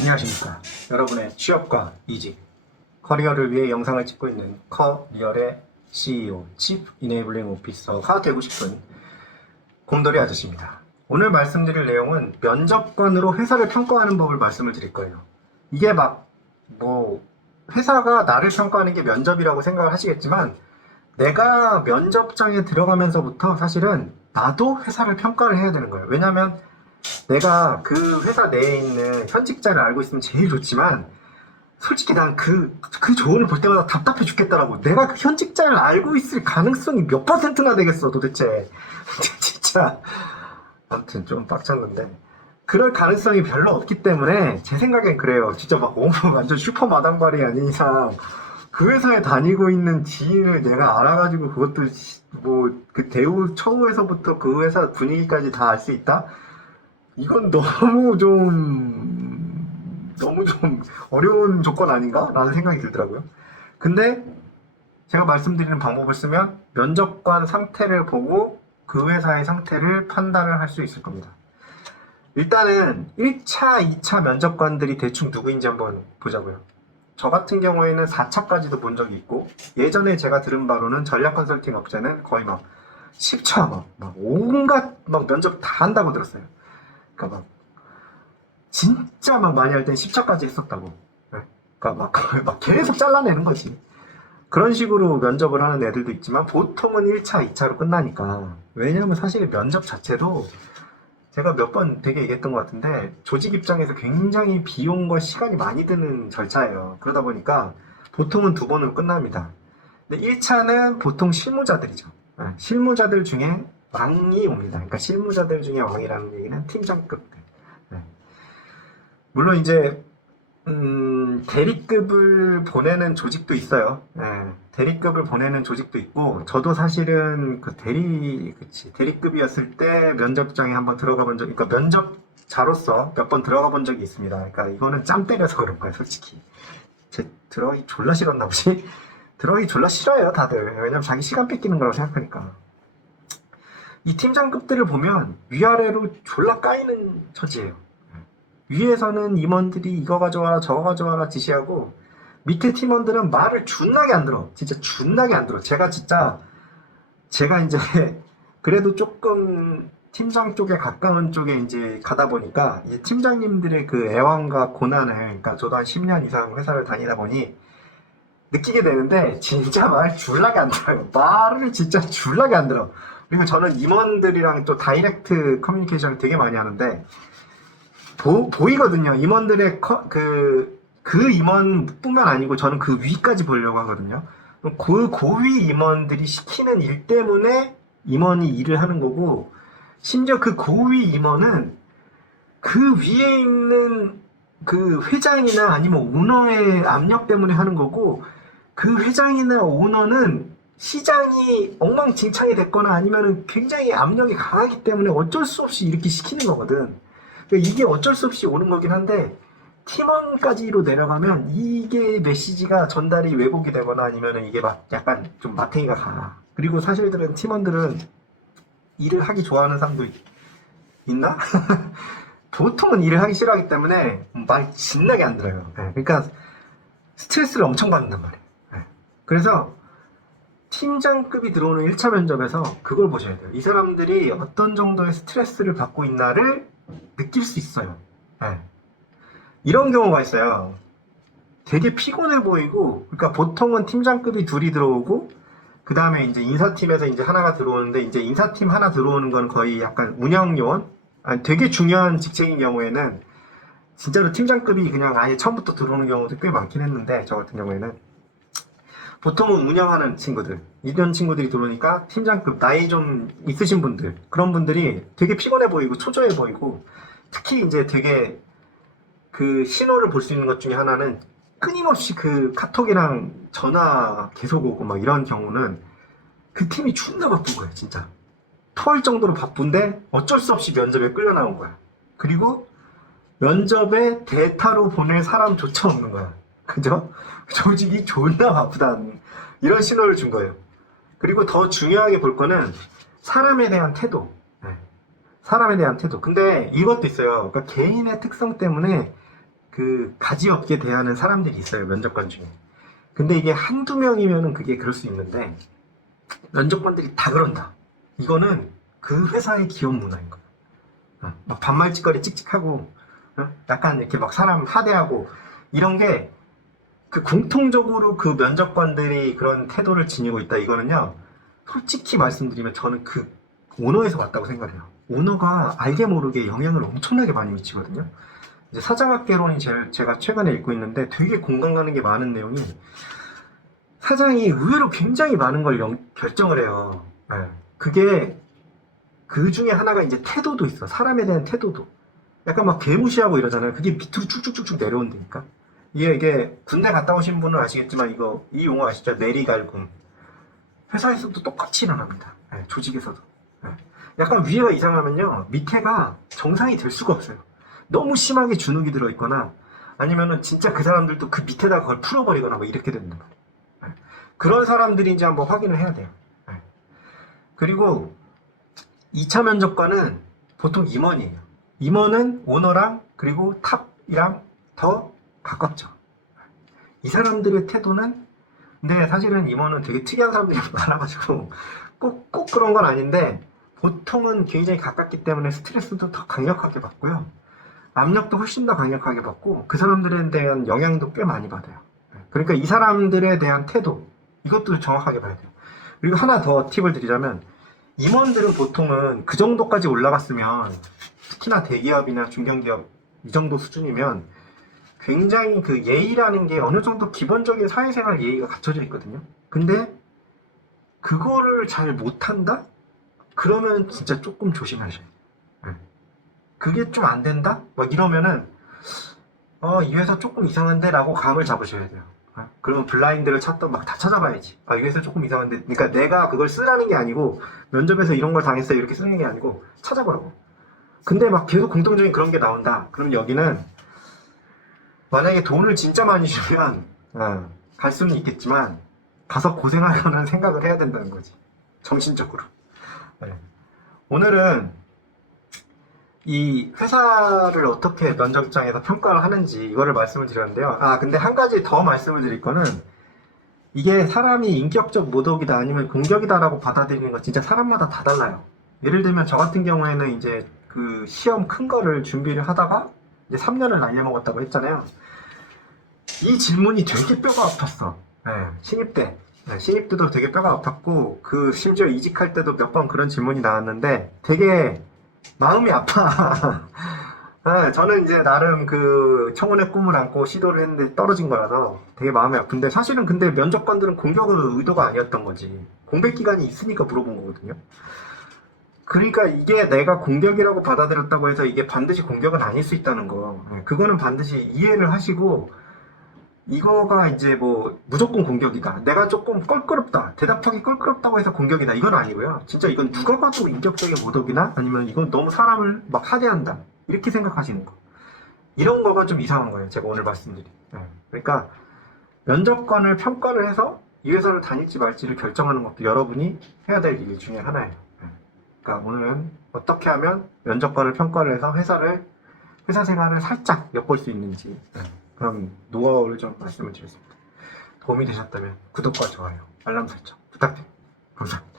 안녕하십니까. 여러분의 취업과 이직, 커리어를 위해 영상을 찍고 있는 커리얼의 CEO, Chief Enabling Officer가 되고 싶은 곰돌이 아저씨입니다. 오늘 말씀드릴 내용은 면접관으로 회사를 평가하는 법을 말씀을 드릴 거예요. 이게 회사가 나를 평가하는 게 면접이라고 생각을 하시겠지만, 내가 면접장에 들어가면서부터 사실은 나도 회사를 평가를 해야 되는 거예요. 왜냐면 내가 그 회사 내에 있는 현직자를 알고 있으면 제일 좋지만, 솔직히 난 그 조언을 볼 때마다 답답해 죽겠더라고. 내가 그 현직자를 알고 있을 가능성이 몇 퍼센트나 되겠어, 도대체. 진짜. 아무튼 좀 빡쳤는데. 그럴 가능성이 별로 없기 때문에, 제 생각엔 그래요. 진짜 완전 슈퍼 마당발이 아닌 이상, 그 회사에 다니고 있는 지인을 내가 알아가지고 그것도 그 대우 처우에서부터 그 회사 분위기까지 다 알 수 있다? 이건 너무 좀 어려운 조건 아닌가? 라는 생각이 들더라고요. 근데 제가 말씀드리는 방법을 쓰면 면접관 상태를 보고 그 회사의 상태를 판단을 할 수 있을 겁니다. 일단은 1차, 2차 면접관들이 대충 누구인지 한번 보자고요. 저 같은 경우에는 4차까지도 본 적이 있고, 예전에 제가 들은 바로는 전략 컨설팅 업체는 거의 10차 온갖 면접 다 한다고 들었어요. 그러니까 진짜 많이 할 땐 10차까지 했었다고. 그러니까 계속 잘라내는 거지. 그런 식으로 면접을 하는 애들도 있지만 보통은 1차, 2차로 끝나니까. 왜냐면 사실 면접 자체도 제가 몇 번 되게 얘기했던 것 같은데, 조직 입장에서 굉장히 비용과 시간이 많이 드는 절차예요. 그러다 보니까 보통은 2번으로 끝납니다. 근데 1차는 보통 실무자들이죠. 실무자들 중에 왕이 옵니다. 그러니까 실무자들 중에 왕이라는 얘기는 팀장급들. 물론 이제 대리급을 보내는 조직도 있어요. 대리급을 보내는 조직도 있고, 저도 사실은 대리급이었을 때 면접장에 한번 들어가 본 적이, 그러니까 면접자로서 몇 번 들어가 본 적이 있습니다. 그러니까 이거는 짬 때려서 그런 거예요, 솔직히. 들어가기 졸라 싫었나 보지? 들어가기 졸라 싫어요, 다들. 왜냐면 자기 시간 뺏기는 거라고 생각하니까. 이 팀장급들을 보면 위아래로 졸라 까이는 처지예요. 위에서는 임원들이 이거 가져와라 저거 가져와라 지시하고, 밑에 팀원들은 말을 준나게 안 들어. 진짜 준나게 안 들어. 제가 이제 그래도 조금 팀장 쪽에 가까운 쪽에 이제 가다 보니까, 이 팀장님들의 그 애환과 고난을, 그러니까 저도 한 10년 이상 회사를 다니다 보니 느끼게 되는데, 진짜 말 줄나게 안 들어요. 말을 진짜 줄나게 안 들어. 그리고 저는 임원들이랑 또 다이렉트 커뮤니케이션을 되게 많이 하는데, 보이거든요. 임원들의 그 임원뿐만 아니고 저는 그 위까지 보려고 하거든요. 그 고위 임원들이 시키는 일 때문에 임원이 일을 하는 거고, 심지어 그 고위 임원은 그 위에 있는 그 회장이나 아니면 오너의 압력 때문에 하는 거고, 그 회장이나 오너는 시장이 엉망진창이 됐거나 아니면 굉장히 압력이 강하기 때문에 어쩔 수 없이 이렇게 시키는 거거든. 이게 어쩔 수 없이 오는 거긴 한데, 팀원까지로 내려가면 이게 메시지가 전달이 왜곡이 되거나 아니면 이게 약간 좀 마탱이가 가. 그리고 사실들은 팀원들은 일을 하기 좋아하는 사람도 있나? 보통은 일을 하기 싫어하기 때문에 말 진나게 안 들어요. 그러니까 스트레스를 엄청 받는단 말이에요. 그래서 팀장급이 들어오는 1차 면접에서 그걸 보셔야 돼요. 이 사람들이 어떤 정도의 스트레스를 받고 있나를 느낄 수 있어요. 이런 경우가 있어요. 되게 피곤해 보이고, 그러니까 보통은 팀장급이 둘이 들어오고, 그 다음에 이제 인사팀에서 이제 하나가 들어오는데, 이제 인사팀 하나 들어오는 건 거의 약간 운영요원? 되게 중요한 직책인 경우에는 진짜로 팀장급이 그냥 아예 처음부터 들어오는 경우도 꽤 많긴 했는데, 저 같은 경우에는 보통은 운영하는 친구들, 이런 친구들이 들어오니까 팀장급, 나이 좀 있으신 분들, 그런 분들이 되게 피곤해 보이고 초조해 보이고, 특히 이제 되게 그 신호를 볼 수 있는 것 중에 하나는, 끊임없이 그 카톡이랑 전화 계속 오고 이런 경우는 그 팀이 존나 바쁜 거예요, 진짜. 토할 정도로 바쁜데 어쩔 수 없이 면접에 끌려 나온 거야. 그리고 면접에 대타로 보낼 사람조차 없는 거야. 그죠? 조직이 존나 바쁘다는 이런 신호를 준 거예요. 그리고 더 중요하게 볼 거는 사람에 대한 태도. 사람에 대한 태도. 근데 이것도 있어요. 그러니까 개인의 특성 때문에 그 가지 없게 대하는 사람들이 있어요, 면접관 중에. 근데 이게 한두 명이면은 그게 그럴 수 있는데, 면접관들이 다 그런다. 이거는 그 회사의 기업 문화인 거야. 막 반말짓거리 찍찍하고, 약간 이렇게 막 사람 하대하고, 이런 게 그 공통적으로 그 면접관들이 그런 태도를 지니고 있다. 이거는요, 솔직히 말씀드리면 저는 그 오너에서 왔다고 생각해요. 오너가 알게 모르게 영향을 엄청나게 많이 미치거든요. 이제 사장학개론이 제가 최근에 읽고 있는데 되게 공감 가는 게 많은 내용이, 사장이 의외로 굉장히 많은 걸 결정을 해요. 네. 그게 그 중에 하나가 이제 태도도 있어. 사람에 대한 태도도. 약간 막 개무시하고 이러잖아요. 그게 밑으로 쭉쭉쭉쭉 내려온다니까. 이게 군대 갔다 오신 분은 아시겠지만 이 용어 아시죠? 내리갈굼. 회사에서도 똑같이 일어납니다. 네, 조직에서도. 네. 약간 위에가 이상하면요, 밑에가 정상이 될 수가 없어요. 너무 심하게 주눅이 들어있거나 아니면은 진짜 그 사람들도 그 밑에다 그걸 풀어버리거나 뭐 이렇게 된단 말이에요. 네. 그런 사람들인지 한번 확인을 해야 돼요. 네. 그리고 2차 면접관은 보통 임원이에요. 임원은 오너랑 그리고 탑이랑 더 가깝죠. 이 사람들의 태도는, 근데 사실은 임원은 되게 특이한 사람들이 많아가지고 꼭 그런 건 아닌데, 보통은 굉장히 가깝기 때문에 스트레스도 더 강력하게 받고요. 압력도 훨씬 더 강력하게 받고 그 사람들에 대한 영향도 꽤 많이 받아요. 그러니까 이 사람들에 대한 태도, 이것도 정확하게 봐야 돼요. 그리고 하나 더 팁을 드리자면, 임원들은 보통은 그 정도까지 올라갔으면, 특히나 대기업이나 중견기업 이 정도 수준이면 굉장히 그 예의라는 게 어느 정도 기본적인 사회생활 예의가 갖춰져 있거든요. 근데 그거를 잘 못한다? 그러면 진짜 조금 조심하셔야 돼요. 그게 좀 안 된다? 막 이러면은 이 회사 조금 이상한데? 라고 감을 잡으셔야 돼요. 그러면 블라인드를 찾던 막 다 찾아봐야지. 이 회사 조금 이상한데. 그러니까 내가 그걸 쓰라는 게 아니고, 면접에서 이런 걸 당했어요 이렇게 쓰는 게 아니고 찾아보라고. 근데 막 계속 공통적인 그런 게 나온다. 그럼 여기는 만약에 돈을 진짜 많이 주면 갈 수는 있겠지만 가서 고생하려는 생각을 해야 된다는 거지. 정신적으로. 네. 오늘은 이 회사를 어떻게 면접장에서 평가를 하는지 이거를 말씀을 드렸는데요. 근데 한 가지 더 말씀을 드릴 거는, 이게 사람이 인격적 모독이다 아니면 공격이다라고 받아들이는 거 진짜 사람마다 다 달라요. 예를 들면 저 같은 경우에는 이제 그 시험 큰 거를 준비를 하다가 이제 3년을 날려먹었다고 했잖아요. 이 질문이 되게 뼈가 아팠어. 네, 신입 때. 네, 신입 때도 되게 뼈가 아팠고, 그 심지어 이직할 때도 몇 번 그런 질문이 나왔는데 되게 마음이 아파. 네, 저는 이제 나름 그 청혼의 꿈을 안고 시도를 했는데 떨어진 거라서 되게 마음이 아픈데, 사실은 근데 면접관들은 공격의 의도가 아니었던 거지. 공백 기간이 있으니까 물어본 거거든요. 그러니까 이게 내가 공격이라고 받아들였다고 해서 이게 반드시 공격은 아닐 수 있다는 거. 그거는 반드시 이해를 하시고, 이거가 이제 뭐 무조건 공격이다, 내가 조금 껄끄럽다, 대답하기 껄끄럽다고 해서 공격이다, 이건 아니고요. 진짜 이건 누가 봐도 인격적인 모독이나 아니면 이건 너무 사람을 막 하대한다 이렇게 생각하시는 거, 이런 거가 좀 이상한 거예요. 제가 오늘 말씀드린. 그러니까 면접관을 평가를 해서 이 회사를 다닐지 말지를 결정하는 것도 여러분이 해야 될 일 중에 하나예요. 그러니까 오늘은 어떻게 하면 면접관을 평가를 해서 회사 생활을 살짝 엿볼 수 있는지, 그럼 노하우를 좀 말씀을 드렸습니다. 도움이 되셨다면 구독과 좋아요, 알람 설정 부탁드립니다. 감사합니다.